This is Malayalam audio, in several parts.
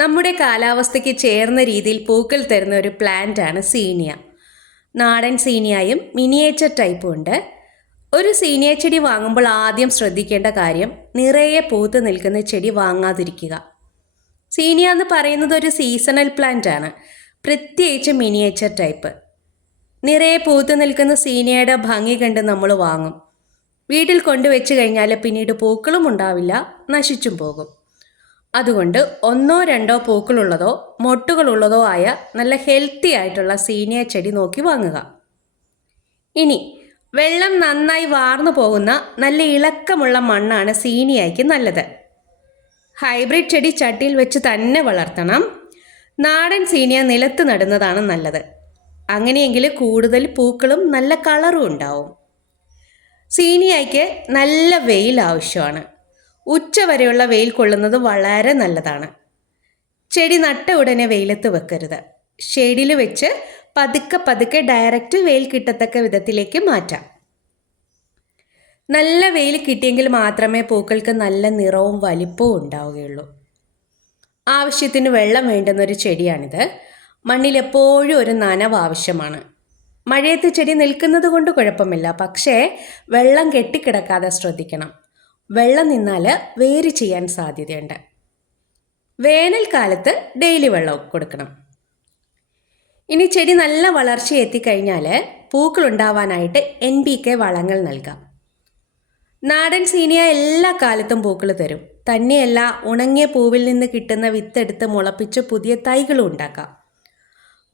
നമ്മുടെ കാലാവസ്ഥയ്ക്ക് ചേർന്ന രീതിയിൽ പൂക്കൾ തരുന്ന ഒരു പ്ലാന്റ് ആണ് സീനിയ. നാടൻ സീനിയയും മിനിയേച്ചർ ടൈപ്പും ഉണ്ട്. ഒരു സീനിയ ചെടി വാങ്ങുമ്പോൾ ആദ്യം ശ്രദ്ധിക്കേണ്ട കാര്യം നിറയെ പൂത്ത് നിൽക്കുന്ന ചെടി വാങ്ങാതിരിക്കുക. സീനിയ എന്ന് പറയുന്നത് ഒരു സീസണൽ പ്ലാന്റ് ആണ്, പ്രത്യേകിച്ച് മിനിയേച്ചർ ടൈപ്പ്. നിറയെ പൂത്ത് നിൽക്കുന്ന സീനിയയുടെ ഭംഗി കണ്ട് നമ്മൾ വാങ്ങും. വീട്ടിൽ കൊണ്ടുവച്ച് കഴിഞ്ഞാൽ പിന്നീട് പൂക്കളും ഉണ്ടാവില്ല, നശിച്ചും പോകും. അതുകൊണ്ട് ഒന്നോ രണ്ടോ പൂക്കളുള്ളതോ മൊട്ടുകളുള്ളതോ ആയ നല്ല ഹെൽത്തി ആയിട്ടുള്ള സീനിയ ചെടി നോക്കി വാങ്ങുക. ഇനി വെള്ളം നന്നായി വാർന്നു പോകുന്ന നല്ല ഇളക്കമുള്ള മണ്ണാണ് സീനിയയ്ക്ക് നല്ലത്. ഹൈബ്രിഡ് ചെടി ചട്ടിയിൽ വെച്ച് തന്നെ വളർത്തണം. നാടൻ സീനിയ നിലത്ത് നടുന്നതാണ് നല്ലത്. അങ്ങനെയെങ്കിൽ കൂടുതൽ പൂക്കളും നല്ല കളറും ഉണ്ടാവും. സീനിയയ്ക്ക് നല്ല വെയിൽ ആവശ്യമാണ്. ഉച്ചവരെയുള്ള വെയിൽ കൊള്ളുന്നത് വളരെ നല്ലതാണ്. ചെടി നട്ട ഉടനെ വെയിലത്ത് വെക്കരുത്. ഷെയ്ഡിൽ വെച്ച് പതുക്കെ പതുക്കെ ഡയറക്റ്റ് വെയിൽ കിട്ടത്തക്ക വിധത്തിലേക്ക് മാറ്റാം. നല്ല വെയിൽ കിട്ടിയെങ്കിൽ മാത്രമേ പൂക്കൾക്ക് നല്ല നിറവും വലിപ്പവും ഉണ്ടാവുകയുള്ളൂ. ആവശ്യത്തിന് വെള്ളം വേണ്ടുന്നൊരു ചെടിയാണിത്. മണ്ണിൽ എപ്പോഴും ഒരു നനവ് ആവശ്യമാണ്. മഴയത്ത് ചെടി നിൽക്കുന്നത് കൊണ്ട് കുഴപ്പമില്ല, പക്ഷേ വെള്ളം കെട്ടിക്കിടക്കാതെ ശ്രദ്ധിക്കണം. വെള്ളം നിന്നാൽ വേര് ചെയ്യാൻ സാധ്യതയുണ്ട്. വേനൽക്കാലത്ത് ഡെയിലി വെള്ളം കൊടുക്കണം. ഇനി ചെടി നല്ല വളർച്ച എത്തിക്കഴിഞ്ഞാൽ പൂക്കളുണ്ടാവാനായിട്ട് NPK വളങ്ങൾ നൽകാം. നാടൻ സീനിയ എല്ലാ കാലത്തും പൂക്കൾ തരും. തന്നെയല്ല, ഉണങ്ങിയ പൂവിൽ നിന്ന് കിട്ടുന്ന വിത്തെടുത്ത് മുളപ്പിച്ച് പുതിയ തൈകളും ഉണ്ടാക്കാം.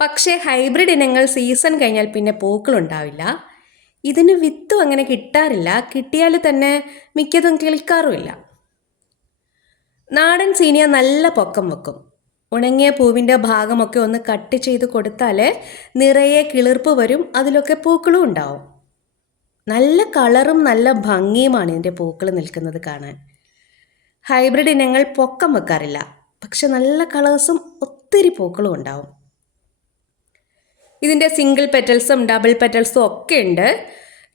പക്ഷേ ഹൈബ്രിഡ് ഇനങ്ങൾ സീസൺ കഴിഞ്ഞാൽ പിന്നെ പൂക്കളുണ്ടാവില്ല. ഇതിന് വിത്തും അങ്ങനെ കിട്ടാറില്ല, കിട്ടിയാൽ തന്നെ മിക്കതും കിളിക്കാറുമില്ല. നാടൻ സീനിയ നല്ല പൊക്കം വെക്കും. ഉണങ്ങിയ പൂവിൻ്റെ ഭാഗമൊക്കെ ഒന്ന് കട്ട് ചെയ്ത് കൊടുത്താൽ നിറയെ കിളിർപ്പ് വരും, അതിലൊക്കെ പൂക്കളും ഉണ്ടാവും. നല്ല കളറും നല്ല ഭംഗിയുമാണ് ഇതിൻ്റെ പൂക്കൾ നിൽക്കുന്നത് കാണാൻ. ഹൈബ്രിഡ് ഇനങ്ങൾ പൊക്കം വെക്കാറില്ല, പക്ഷെ നല്ല കളേഴ്സും ഒത്തിരി പൂക്കളും ഉണ്ടാവും. ഇതിൻ്റെ സിംഗിൾ പെറ്റൽസും ഡബിൾ പെറ്റൽസും ഒക്കെ ഉണ്ട്.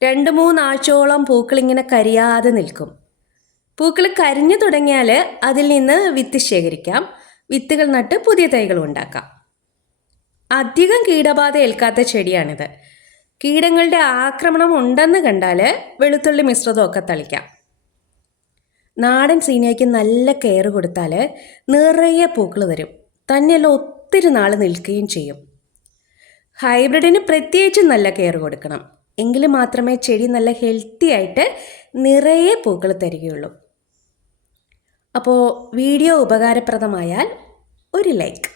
2-3 ആഴ്ചയോളം പൂക്കൾ ഇങ്ങനെ കരിയാതെ നിൽക്കും. പൂക്കൾ കരിഞ്ഞു തുടങ്ങിയാൽ അതിൽ നിന്ന് വിത്ത് ശേഖരിക്കാം. വിത്തുകൾ നട്ട് പുതിയ തൈകൾ ഉണ്ടാക്കാം. അധികം കീടബാധ ഏൽക്കാത്ത ചെടിയാണിത്. കീടങ്ങളുടെ ആക്രമണം ഉണ്ടെന്ന് കണ്ടാൽ വെളുത്തുള്ളി മിശ്രിതമൊക്കെ തളിക്കാം. നാടൻ സീനിയയ്ക്ക് നല്ല കെയർ കൊടുത്താൽ നിറയെ പൂക്കൾ തരും. തന്നെയല്ല, ഒത്തിരി നാൾ നിൽക്കുകയും ചെയ്യും. ഹൈബ്രിഡിന് പ്രത്യേകിച്ച് നല്ല കെയർ കൊടുക്കണം. എങ്കിൽ മാത്രമേ ചെടി നല്ല ഹെൽത്തി ആയിട്ട് നിറയെ പൂക്കൾ തരികയുള്ളൂ. അപ്പോൾ വീഡിയോ ഉപകാരപ്രദമായാൽ ഒരു ലൈക്ക്.